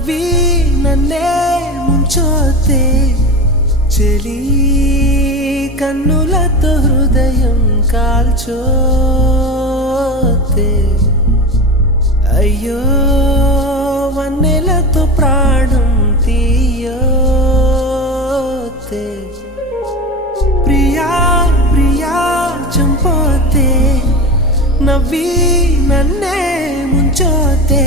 నవ్వి నన్నే ముంచోతే చెలి కన్నులతో హృదయం కాల్చోతే అయ్యో వన్నెలతో ప్రాణం తీయోతే ప్రియా ప్రియా చంపోతే నవ్వి నన్నే ముంచోతే